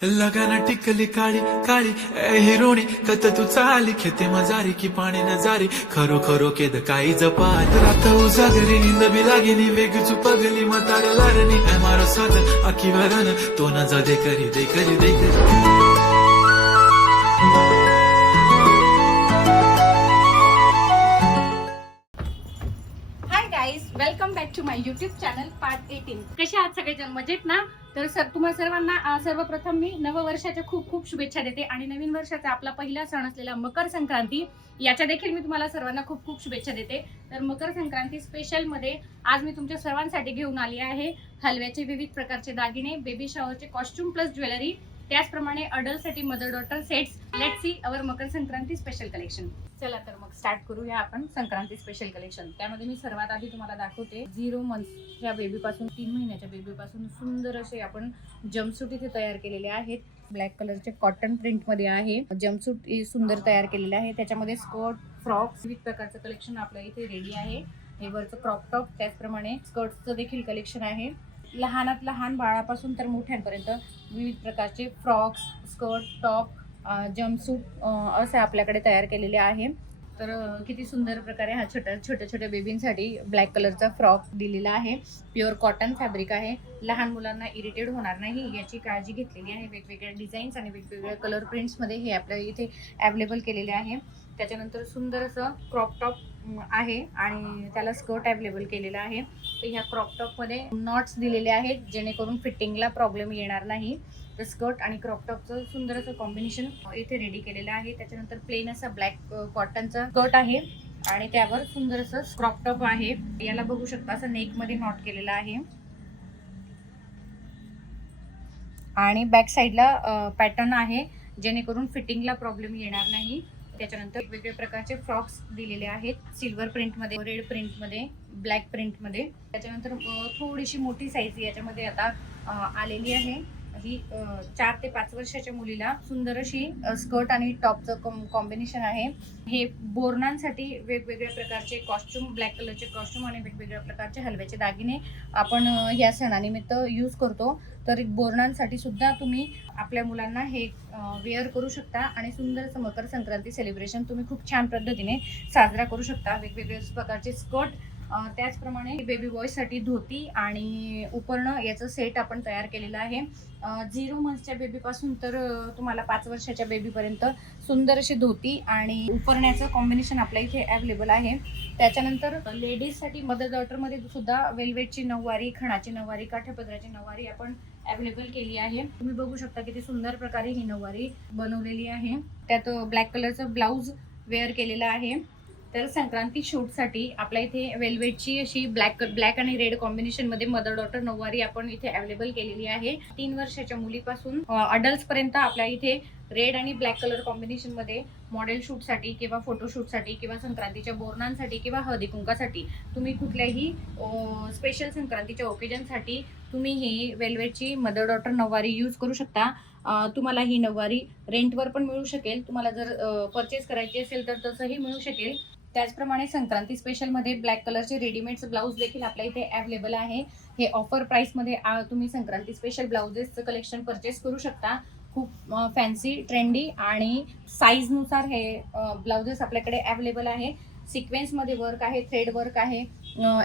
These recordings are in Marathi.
लगाना टिकली काळी काळी हिरोणी कत तू चाली खेते मजारी की पाणी नजारी खरो खरो केद काही जपात रात उजागरी निंद बी लागेली वेग चुपगली मतार लारणी मारो साथ आखी वरण तो न जा दे करी दे करी दे करी welcome back to my YouTube channel part 18. कसे आहात सगळेजण मजेत ना? तर तुम्हा सर्वांना सर्वप्रथम मी नववर्षाच्या खूप खूप शुभेच्छा देते आणि नवीन वर्षाचा आपला पहिला सण असलेला मकर संक्रांती याच्या देखील मी तुम्हाला सर्वांना खूप खूप शुभेच्छा देते. तर मकर संक्रांती स्पेशल मध्ये आज मी तुमच्या सर्वांसाठी घेऊन आली आहे हलव्याचे विविध प्रकारचे दागिने, बेबी शॉवरचे कॉस्ट्युम प्लस ज्वेलरी, त्याचप्रमाणे अडल्टसाठी mother daughter sets. Let's see our Makar Sankranti special collection. चला तर मग स्टार्ट करूया आपण संक्रांती स्पेशल कलेक्शन. त्यामध्ये मी सर्वात आधी तुम्हाला दाखवते 0 मंथच्या बेबी पासून 3 महिन्याच्या बेबी पासून सुंदर असे आपण जम्पसूट इथे तयार केलेले आहेत. ब्लॅक कलरचे कॉटन प्रिंट मध्ये आहे. जम्पसूट सुंदर तयार केलेले आहे. त्याच्यामध्ये स्कर्ट, फ्रॉक्स विविध प्रकारचं कलेक्शन आपल्या इथे रेडी आहे. हे वरचं क्रॉप टॉप, त्याचप्रमाणे स्कर्ट्सचं देखील कलेक्शन आहे. लहानात लहान बाळापासून तर मोठ्यांपर्यंत विविध प्रकारचे फ्रॉक्स, स्कर्ट, टॉप, जम्पसूट असे आपल्याकडे तयार केलेले आहे. तर किती सुंदर प्रकारे हा छोट्या बेबींसाठी ब्लॅक कलरचा फ्रॉक दिलेला आहे. प्युअर कॉटन फॅब्रिक आहे. लहान मुलांना इरिटेट होणार नाही याची काळजी घेतलेली आहे. वेगवेगळ्या डिझाईन्स आणि वेगवेगळ्या कलर प्रिंट्समध्ये हे आपल्या इथे अवेलेबल केलेले आहे. त्याच्यानंतर सुंदर असं क्रॉप टॉप आहे आणि त्याला स्कर्ट अवेलेबल केलेला आहे. तर ह्या क्रॉप टॉपमध्ये नॉट्स दिलेले आहेत जेणेकरून फिटिंगला प्रॉब्लेम येणार नाही. तर स्कर्ट आणि क्रॉप टॉपचं सुंदर असं कॉम्बिनेशन इथे रेडी केलेलं आहे. त्याच्यानंतर प्लेन असा ब्लॅक कॉटनचा स्कर्ट आहे आणि त्यावर सुंदर असं क्रॉप टॉप आहे. याला बघू शकता असं नेक मध्ये नॉट केलेला आहे आणि बॅक साईडला पॅटर्न आहे जेणेकरून फिटिंगला प्रॉब्लेम येणार नाही. त्याच्यानंतर वेगवेगळ्या प्रकारचे फ्रॉक्स दिलेले आहेत. सिल्वर प्रिंटमध्ये, रेड प्रिंटमध्ये, ब्लॅक प्रिंटमध्ये. त्याच्यानंतर थोडीशी मोठी साईज याच्यामध्ये आता आलेली आहे. ही 4 ते 5 वर्षाच्या मुलीला सुंदर अशी स्कर्ट आणि टॉपचं कॉम्बिनेशन आहे. हे बोरणांसाठी वेगवेगळ्या प्रकारचे कॉस्ट्युम, ब्लॅक कलरचे कॉस्ट्युम आणि वेगवेगळ्या प्रकारचे हलव्याचे दागिने आपण या सणानिमित्त यूज करतो. तर बोरणांसाठी सुद्धा तुम्ही आपल्या मुलांना हे वेअर करू शकता आणि सुंदर असं मकर संक्रांती सेलिब्रेशन तुम्ही खूप छान पद्धतीने साजरा करू शकता. वेगवेगळ्या प्रकारचे स्कर्ट, त्याचप्रमाणे बेबी बॉयसाठी धोती आणि उपरणं याचं सेट आपण तयार केलेलं आहे. 0 मंथच्या बेबीपासून तर तुम्हाला 5 वर्षाच्या बेबीपर्यंत सुंदर अशी धोती आणि उपरण्याचं कॉम्बिनेशन आपल्या इथे अवेलेबल आहे. त्याच्यानंतर लेडीजसाठी मदर डॉटरमध्ये सुद्धा वेल्वेटची नऊवारी, खणाची नऊवारी, काठापदराची नऊवारी आपण अवेलेबल केली आहे. तुम्ही बघू शकता किती सुंदर प्रकारे ही नऊवारी बनवलेली आहे. त्यात ब्लॅक कलरचं ब्लाऊज वेअर केलेलं आहे. तर संक्रांती शूटसाठी आपल्या इथे वेल्वेटची अशी ब्लॅक आणि रेड कॉम्बिनेशन मध्ये मदर डॉटर नऊवारी आपण इथे अवेलेबल केलेली आहे. 3 वर्षाच्या मुलीपासून अडल्ट पर्यंत आपल्या इथे रेड आणि ब्लॅक कलर कॉम्बिनेशन मध्ये मॉडेल शूटसाठी किंवा फोटोशूटसाठी किंवा संक्रांतीच्या बोरणांसाठी किंवा हळदी कुंकासाठी तुम्ही कुठल्याही स्पेशल संक्रांतीच्या ओकेजनसाठी तुम्ही ही वेल्वेटची मदर डॉटर नऊवारी यूज करू शकता. तुम्हाला ही नऊवारी रेंटवर पण मिळू शकेल. तुम्हाला जर परचेस करायची असेल तर तसंही मिळू शकेल. त्याचप्रमाणे संक्रांती स्पेशलमध्ये ब्लॅक कलरचे रेडीमेड ब्लाऊज देखील आपल्या इथे अवेलेबल आहे. हे ऑफर प्राइसमध्ये तुम्ही संक्रांती स्पेशल ब्लाउजेसचं कलेक्शन परचेस करू शकता. खूप फॅन्सी, ट्रेंडी आणि साईजनुसार हे ब्लाउजेस आपल्याकडे अवेलेबल आहे. सिक्वेन्समध्ये वर्क आहे, थ्रेड वर्क आहे,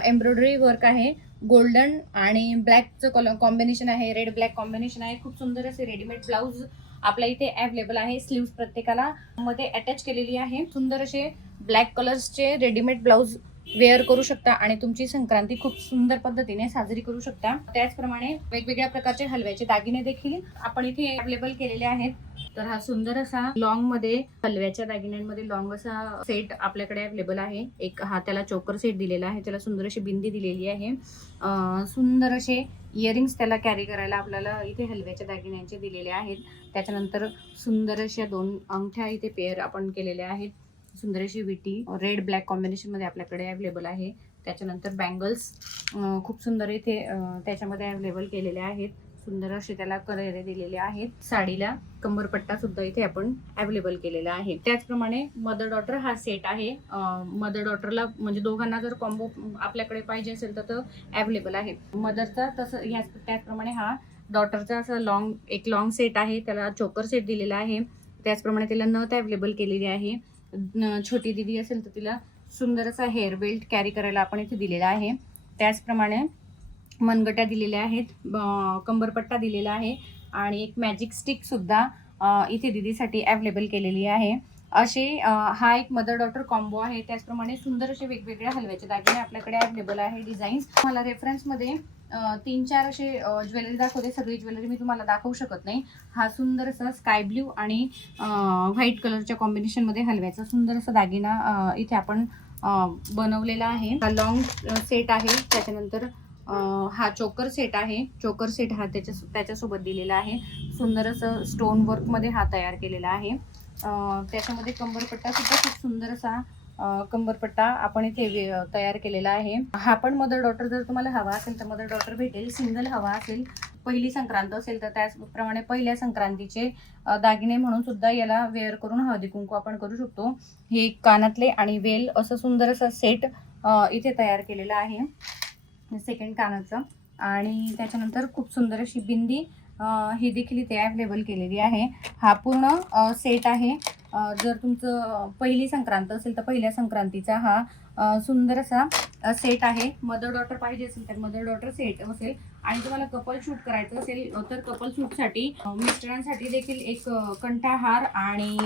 एम्ब्रॉयडरी वर्क आहे, गोल्डन आणि ब्लॅकचं कॉम्बिनेशन आहे, रेड ब्लॅक कॉम्बिनेशन आहे. खूप सुंदर असे रेडीमेड ब्लाऊज आपल्या इथे अवेलेबल आहे. स्लीव्स प्रत्येकाला मध्ये अटॅच केलेली आहे. सुंदर असे ब्लॅक कलर्सचे रेडीमेड ब्लाऊज वेअर करू शकता आणि तुमची संक्रांती खूप सुंदर पद्धतीने साजरी करू शकता. त्याचप्रमाणे वेगवेगळ्या प्रकारचे हलव्याचे दागिने देखील आपण इथे अवेलेबल केलेले आहेत. तर हा सुंदर असा लॉंग मध्ये हलव्याच्या दागिन्यांमध्ये लॉंग असा सेट आपल्याकडे अवेलेबल आहे. एक हा त्याला चोकर सेट दिलेला आहे. त्याला सुंदर अशी बिंदी दिलेली आहे. सुंदर असे इयरिंग्स त्याला कॅरी करायला आपल्याला इथे हलव्याच्या दागिन्यांचे दिलेले आहेत. त्याच्यानंतर सुंदर अशा 2 अंगठ्या इथे पेअर आपण केलेल्या आहेत. सुंदर अशी विटी रेड ब्लॅक कॉम्बिनेशन मध्ये आपल्याकडे अवेलेबल आहे. त्याच्यानंतर बँगल्स खूप सुंदर इथे त्याच्यामध्ये अवेलेबल केलेले आहेत. सुंदर असे त्याला कलर दिलेले आहेत. साडीला कंबरपट्टा सुद्धा इथे आपण अवेलेबल केलेला आहे. त्याचप्रमाणे मदर डॉटर हा सेट आहे. मदर डॉटरला म्हणजे दोघांना जर कॉम्बो आपल्याकडे पाहिजे असेल तर तो अवेलेबल आहे. मदरचा तसं त्याचप्रमाणे हा डॉटरचा असं एक लॉंग सेट आहे, त्याला चोकर सेट दिलेला आहे. त्याचप्रमाणे त्याला नथ अवेलेबल केलेली आहे. छोटी दिदी असेल तर तिला सुंदर असा हेअर बेल्ट कॅरी करायला आपण इथे दिलेला आहे. त्याचप्रमाणे मनगट्या दिलेल्या आहेत, कंबरपट्टा दिलेला आहे आणि एक मॅजिक स्टिक सुद्धा इथे दिदीसाठी अवेलेबल केलेली आहे. असे हा एक मदर डॉटर कॉम्बो आहे. त्याचप्रमाणे सुंदर असे वेगवेगळ्या हलव्याचे दागिने आपल्याकडे अवेलेबल आहे. डिझाईन्स मला रेफरन्समध्ये 3-4 असे ज्वेलरी दाखवते. सगळी ज्वेलरी मी तुम्हाला दाखवू शकत नाही. हा सुंदर असा स्काय ब्ल्यू आणि व्हाईट कलरच्या कॉम्बिनेशनमध्ये हलव्याचा सुंदर असा दागिना इथे आपण बनवलेला आहे. हा लॉंग सेट आहे. त्याच्यानंतर हा चोकर सेट आहे. चोकर सेट हा त्याच्यासोबत दिलेला आहे. सुंदर असं स्टोन वर्कमध्ये हा तयार केलेला आहे. त्याच्यामध्ये कंबरपट्टा सुद्धा खूप सुंदर असा कंबरपट्टा आपण इथे तयार केलेला आहे. हा पण मदर डॉटर जर तुम्हाला हवा असेल तर मदर डॉटर भेटेल. सिंगल हवा असेल, पहिली संक्रांत असेल तर त्याचप्रमाणे पहिल्या संक्रांतीचे दागिने म्हणून सुद्धा याला वेअर करून हळदी कुंकू आपण करू शकतो. हे कानातले आणि वेल असं सुंदर असं सेट इथे तयार केलेला आहे सेकंड कानाचं. आणि त्याच्यानंतर खूप सुंदर अशी बिंदी ही देखील इथे अवेलेबल केलेली आहे. हा पूर्ण सेट आहे. जर तुमचं पहिली संक्रांत असेल तर पहिल्या संक्रांतीचा हा सुंदर असा सेट आहे. मदर डॉटर पाहिजे असेल तर मदर डॉटर सेट असेल. आणि तुम्हाला कपल शूट करायचं असेल तर कपल शूटसाठी मिस्टरांसाठी देखील एक कंठाहार आणि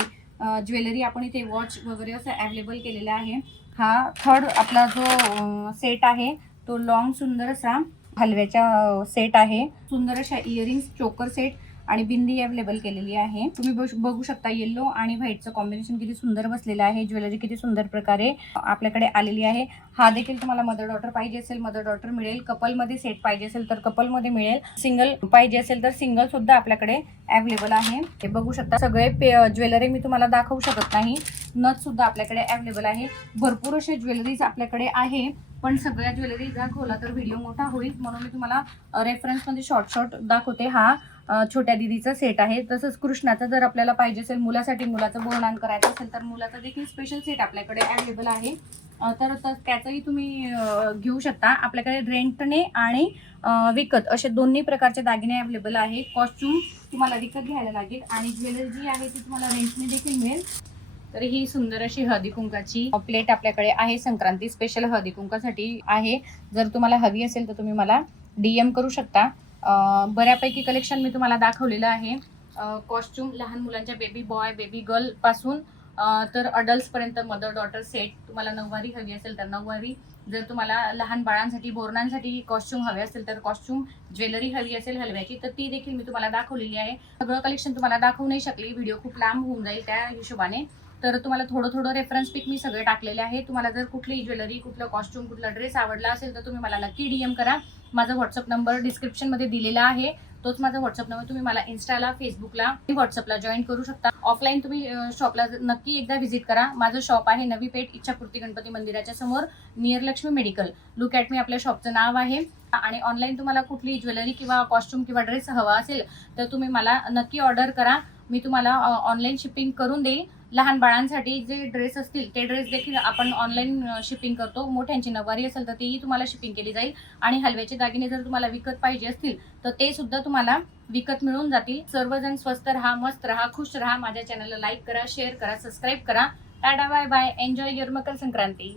ज्वेलरी आपण इथे वॉच वगैरे असं अवेलेबल केलेला आहे. हा थर्ड आपला जो सेट आहे तो लॉंग सुंदर असा हलव्याचा सेट आहे. सुंदर अशा इयरिंग्स, चोकर सेट आणि बिंदी अवेलेबल केलेली आहे. तुम्ही बघू शकता येलो आणि व्हाईटचं कॉम्बिनेशन किती सुंदर बसलेलं आहे. ज्वेलरी किती सुंदर प्रकारे आपल्याकडे आलेली आहे. हा देखील तुम्हाला मदर डॉटर पाहिजे असेल मदर डॉटर मिळेल. कपलमध्ये सेट पाहिजे असेल तर कपलमध्ये मिळेल. सिंगल पाहिजे असेल तर सिंगल सुद्धा आपल्याकडे अवेलेबल आहे. हे बघू शकता. सगळे ज्वेलरी मी तुम्हाला दाखवू शकत नाही. नथ सुद्धा आपल्याकडे अवेलेबल आहे. भरपूर असे ज्वेलरीज आपल्याकडे आहे, पण सगळ्या ज्वेलरी दाखवला तर व्हिडिओ मोठा होईल म्हणून मी तुम्हाला रेफरन्समध्ये शॉर्ट दाखवते. हा छोट्या दिदीचा सेट आहे. तसंच कृष्णाचा जर आपल्याला पाहिजे असेल, मुलासाठी मुलाचं बोरनान करायचं असेल तर मुलाचा देखील स्पेशल सेट आपल्याकडे अवेलेबल आहे. तर त्याचंही तुम्ही घेऊ शकता. आपल्याकडे रेंटने आणि विकत असे दोन्ही प्रकारचे दागिने अवेलेबल आहे. कॉस्ट्यूम तुम्हाला विकत घ्यायला लागेल आणि ज्वेलरी जी आहे ती तुम्हाला रेंटने देखील मिळेल. तर ही सुंदर अशी हळदी कुंकाची प्लेट आपल्याकडे आहे. संक्रांती स्पेशल हळदी कुंकासाठी आहे. जर तुम्हाला हवी असेल तर तुम्ही मला DM करू शकता. बऱ्यापैकी कलेक्शन मी तुम्हाला दाखवलेलं आहे. कॉस्ट्यूम लहान मुलांच्या बेबी बॉय बेबी गर्ल पासून तर अडल्ट्सपर्यंत मदर डॉटर सेट. तुम्हाला नऊवारी हवी असेल तर नऊवारी, जर तुम्हाला लहान बाळांसाठी बोरणांसाठी कॉस्ट्यूम हवे असेल तर कॉस्ट्यूम, ज्वेलरी हवी असेल हलव्याची तर ती देखील मी तुम्हाला दाखवलेली आहे. सगळं कलेक्शन तुम्हाला दाखवू नाही शकली, व्हिडिओ खूप लांब होऊन जाईल त्या हिशोबाने. तर तुम्हाला थोडं रेफरन्स पिक मी सगळे टाकलेले आहे. तुम्हाला जर कुठलीही ज्वेलरी, कुठलं कॉस्ट्यूम, कुठला ड्रेस आवडला असेल तर तुम्ही मला नक्की DM करा. माझा व्हॉट्सअप नंबर डिस्क्रिप्शनमध्ये दिलेला आहे. तोच माझा व्हॉट्सअप नंबर. तुम्ही मला इन्स्टाला, फेसबुकला, व्हॉट्सअपला जॉईन करू शकता. ऑफलाईन तुम्ही शॉपला नक्की एकदा व्हिजिट करा. माझं शॉप आहे नवी पेठ, इच्छापूर्ती गणपती मंदिराच्या समोर, near Lakshmi medical. Look at me आपल्या शॉपचं नाव आहे. आणि ऑनलाईन तुम्हाला कुठली ज्वेलरी किंवा कॉस्ट्यूम किंवा ड्रेस हवा असेल तर तुम्ही मला नक्की ऑर्डर करा. मी तुम्हाला ऑनलाईन शिपिंग करून देईल. लहान बाळांसाठी जे ड्रेस असतील ते ड्रेस देखील आपण ऑनलाईन शिपिंग करतो. मोठ्यांची नऊवारी असेल तर तेही तुम्हाला शिपिंग केली जाईल. आणि हलव्याचे दागिने जर तुम्हाला विकत पाहिजे असतील तर ते सुद्धा तुम्हाला विकत मिळून जातील. सर्वजण स्वस्त राहा, मस्त राहा, खुश राहा. माझ्या चॅनलला लाईक करा, शेअर करा, सबस्क्राईब करा. Tata bye bye. Enjoy your Makar Sankranti.